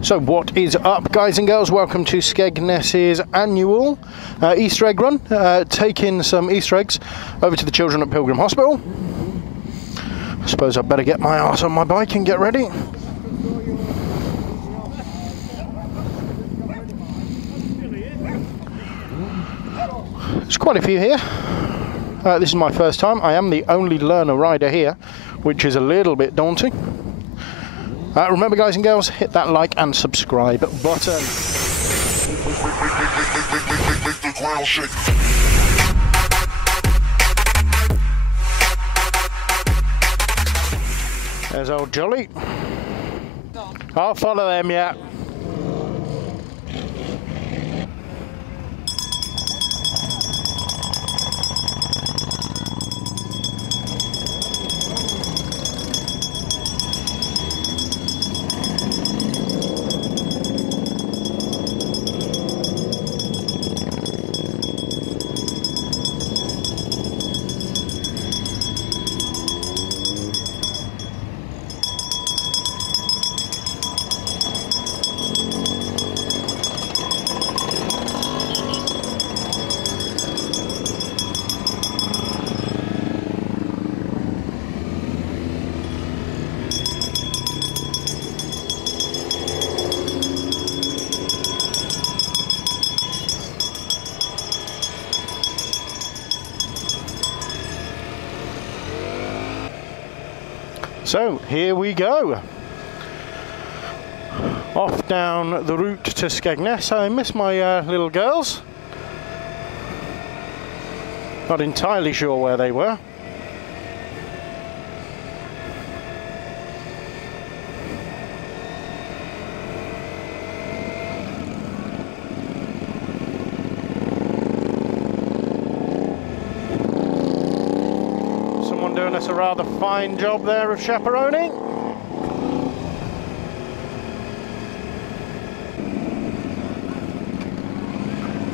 So what is up, guys and girls? Welcome to Skegness's annual Easter egg run. Taking some Easter eggs over to the children at Pilgrim Hospital. I suppose I'd better get my arse on my bike and get ready. There's quite a few here. This is my first time. I am the only learner rider here, which is a little bit daunting. Remember, guys and girls, hit that like and subscribe button. There's old Jolly. I'll follow them, yeah. So here we go, off down the route to Skegness. I miss my little girls. Not entirely sure where they were. Doing us a rather fine job there of chaperoning.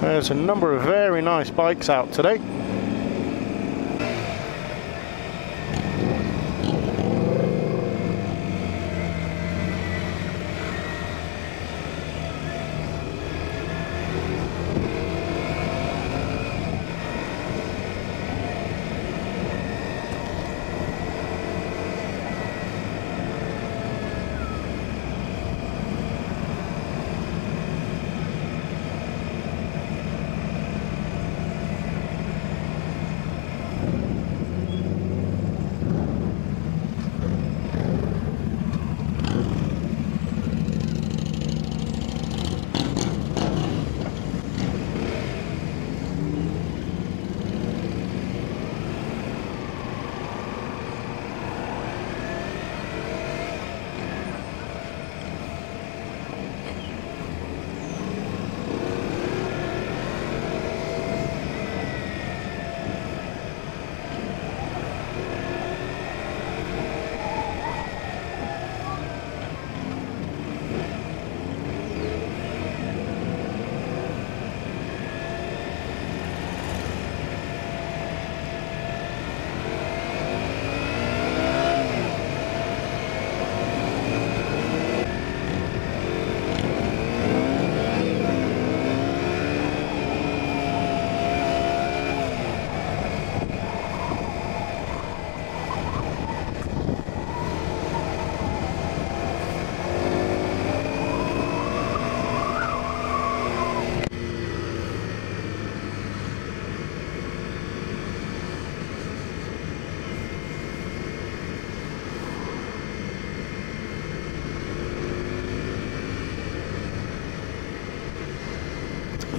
There's a number of very nice bikes out today.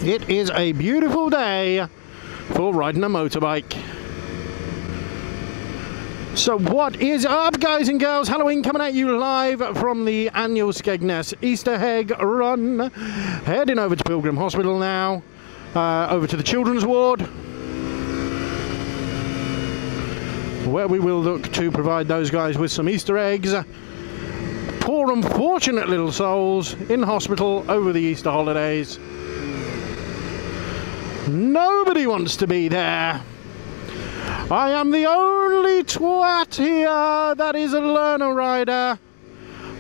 It is a beautiful day for riding a motorbike. So what is up, guys and girls? Halloween coming at you live from the annual Skegness Easter egg run. Heading over to Pilgrim Hospital now, over to the children's ward, where we will look to provide those guys with some Easter eggs. Poor unfortunate little souls in hospital over the Easter holidays. Nobody wants to be there. I am the only twat here that is a learner rider.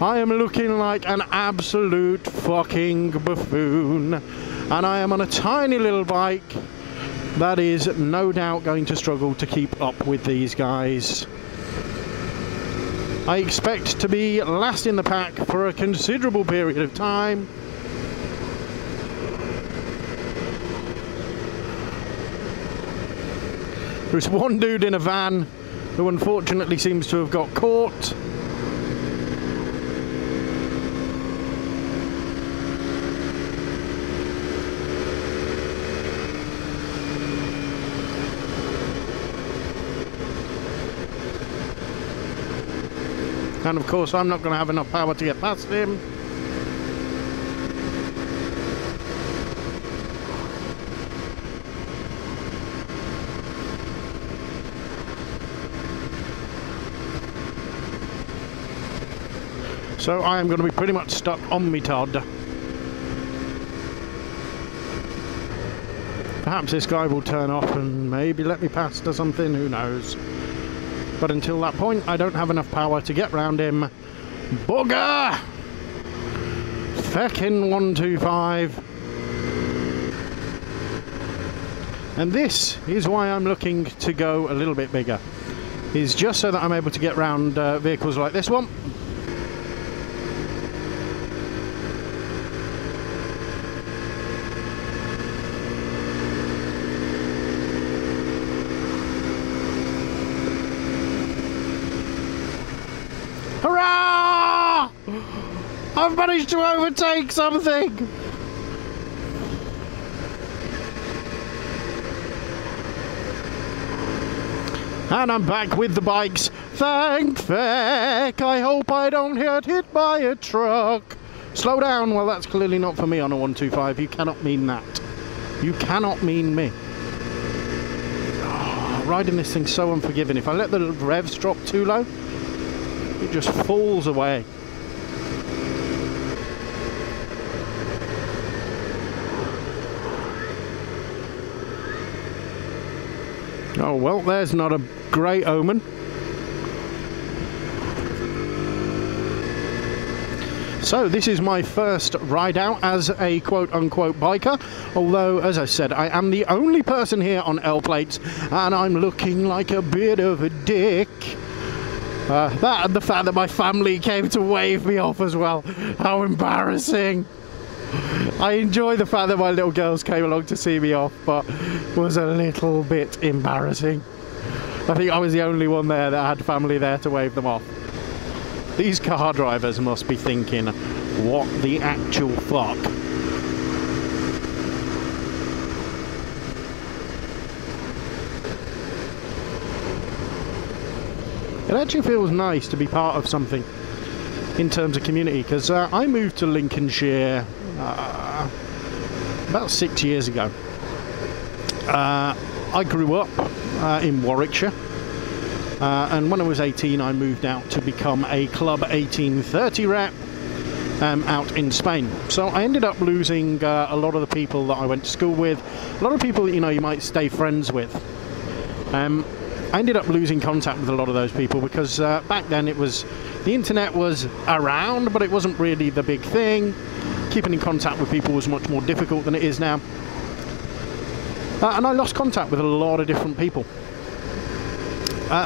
I am looking like an absolute fucking buffoon, and I am on a tiny little bike that is no doubt going to struggle to keep up with these guys. I expect to be last in the pack for a considerable period of time. There's one dude in a van who unfortunately seems to have got caught. And of course I'm not going to have enough power to get past him. So I am going to be pretty much stuck on me Todd. Perhaps this guy will turn off and maybe let me past or something, who knows. But until that point, I don't have enough power to get round him. Bugger! Feckin' 125. And this is why I'm looking to go a little bit bigger. Is just so that I'm able to get round vehicles like this one. Hurrah! I've managed to overtake something! And I'm back with the bikes. Thank feck! I hope I don't get hit by a truck. Slow down. Well, that's clearly not for me on a 125. You cannot mean that. You cannot mean me. Oh, riding this thing so unforgiving. If I let the revs drop too low, it just falls away. Oh well, there's not a great omen. So this is my first ride out as a quote-unquote biker, although as I said I am the only person here on L plates and I'm looking like a bit of a dick. That and the fact that my family came to wave me off as well. How embarrassing. I enjoy the fact that my little girls came along to see me off, but it was a little bit embarrassing. I think I was the only one there that had family there to wave them off. These car drivers must be thinking, what the actual fuck? It actually feels nice to be part of something in terms of community, because I moved to Lincolnshire about 6 years ago. I grew up in Warwickshire, and when I was 18 I moved out to become a Club 1830 rep out in Spain. So I ended up losing a lot of the people that I went to school with, a lot of people that you might stay friends with. I ended up losing contact with a lot of those people because back then the internet was around, but it wasn't really the big thing. Keeping in contact with people was much more difficult than it is now. And I lost contact with a lot of different people.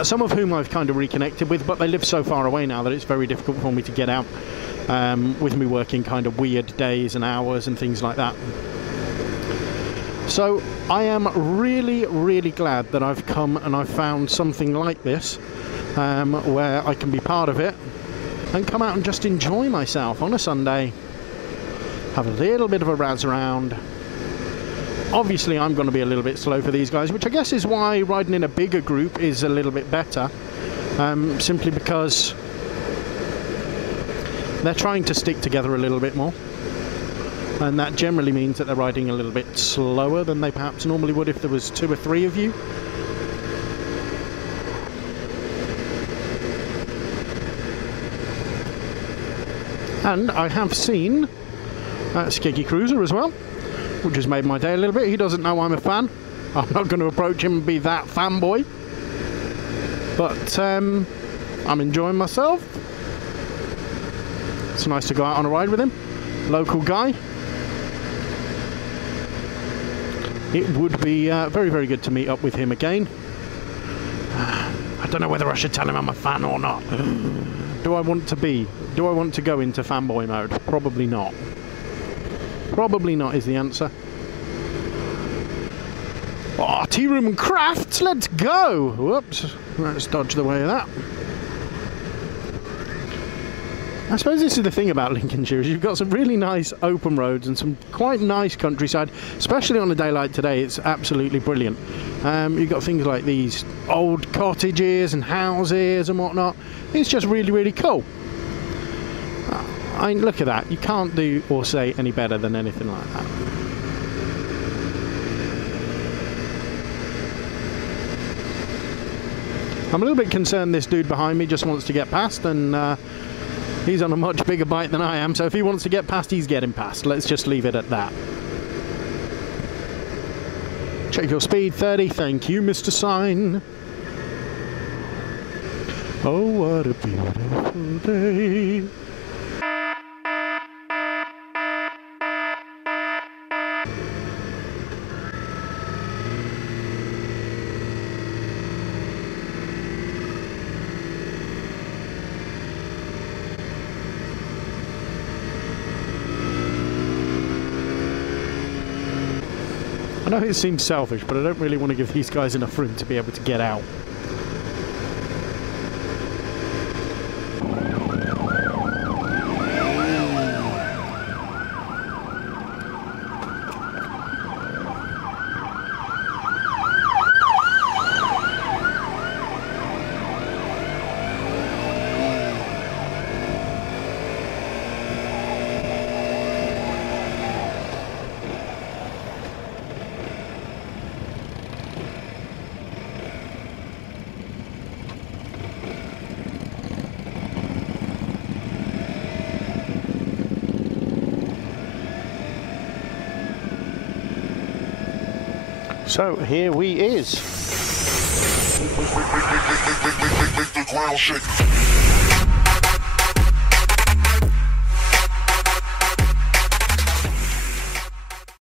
Some of whom I've kind of reconnected with, but they live so far away now that it's very difficult for me to get out, with me working kind of weird days and hours and things like that. So I am really, really glad that I've come and I've found something like this, where I can be part of it and come out and just enjoy myself on a Sunday, have a little bit of a razz around. Obviously I'm going to be a little bit slow for these guys, which I guess is why riding in a bigger group is a little bit better, simply because they're trying to stick together a little bit more. And that generally means that they're riding a little bit slower than they perhaps normally would if there was 2 or 3 of you. And I have seen Skeggy Cruiser as well, which has made my day a little bit. He doesn't know I'm a fan. I'm not going to approach him and be that fanboy. But I'm enjoying myself. It's nice to go out on a ride with him. Local guy. It would be very, very good to meet up with him again. I don't know whether I should tell him I'm a fan or not. Do I want to be? Do I want to go into fanboy mode? Probably not. Probably not is the answer. Oh, Tea Room and Crafts, let's go! Whoops, let's dodge the way of that. I suppose this is the thing about Lincolnshire, is you've got some really nice open roads and some quite nice countryside, especially on a day like today. It's absolutely brilliant. You've got things like these old cottages and houses and whatnot. It's just really, really cool. I mean, look at that. You can't do or say any better than anything like that. I'm a little bit concerned this dude behind me just wants to get past, and he's on a much bigger bike than I am, so if he wants to get past, he's getting past. Let's just leave it at that. Check your speed, 30. Thank you, Mr. Sign. Oh, what a beautiful day. I know it seems selfish, but I don't really want to give these guys enough room to be able to get out. So here we is. Make the ground shake.